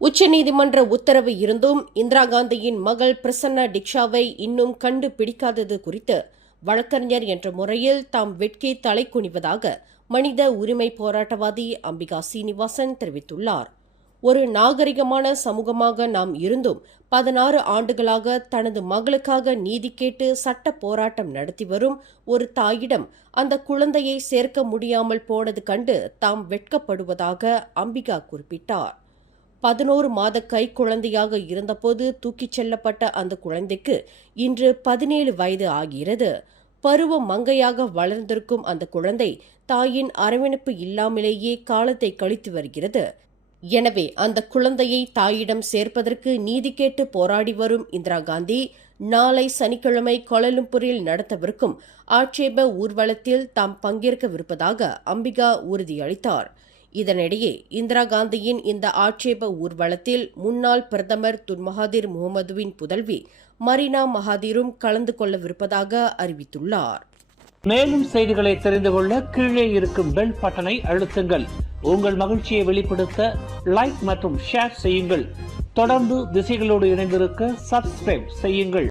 உச்சநீதிமன்ற உத்தரவு இருந்தும் இந்திரா காந்தியின் மகள் பிரசன்னா டிக்ஷாவை இன்னும் கண்டுபிடிக்காதது குறித்து வழக்கறிஞர் என்ற முறையில் தாம் வெட்கி தலை குனிவதாக மனித உரிமை போராட்டவாதி அம்பிகா சீனிவாசன் தெரிவித்துள்ளார். ஒரு நாகரிகமான சமூகமாக நாம் இருந்தும் 16 ஆண்டுகளாக தனது மகளுக்காக நீதி கேட்டு சட்ட போராட்டம் நடத்தி வரும் ஒரு தாயிடம் அந்த குழந்தையை சேர்க்க முடியாமல் போனது கண்டு தாம் வெட்கப்படுவதாக அம்பிகா குறிப்பிட்டார். 11 மாத கை குழந்தையாக இருந்தபோது தூக்கிச் செல்லப்பட்ட அந்த குழந்தைக்கு இன்று 17 வயது ஆகிறது. பருவ மங்கையாக வளர்ந்திருக்கும் அந்த குழந்தை தாயின் அரவணைப்பு இல்லாமலேயே காலத்தை கழித்து வருகிறது. எனவே அந்த குழந்தையை தாயிடம் சேர்ப்பதற்கு நீதி கேட்டு போராடி வரும் இந்திரா காந்தி நாளை சனிக்கிழமை கோலாலம்பூரில் நடத்தவிருக்கும் ஆட்சேப ஊர்வலத்தில் தாம் பங்கேற்கவிருப்பதாக அம்பிகா உறுதியளித்தார். இதனிடையே இந்திரா காந்தியின் இந்த ஆட்சேப ஊர்வலத்தில் முன்னாள் பிரதமர் துன் மகாதீர் முகமதுவின் புதல்வி மரீனா மகாதீரும் கலந்து கொள்ளவிருப்பதாக அறிவித்துள்ளார். மேலும் செய்திகளை தெரிந்து கொள்ள கீழே இருக்கும் பெல் பட்டனை அழுத்துங்கள். உங்கள் மகிழ்ச்சியை வெளிப்படுத்த லைக் மற்றும் ஷேர் செய்யுங்கள். தொடர்ந்து திசைகளோடு இணைந்திருக்க சப்ஸ்கிரைப் செய்யுங்கள்.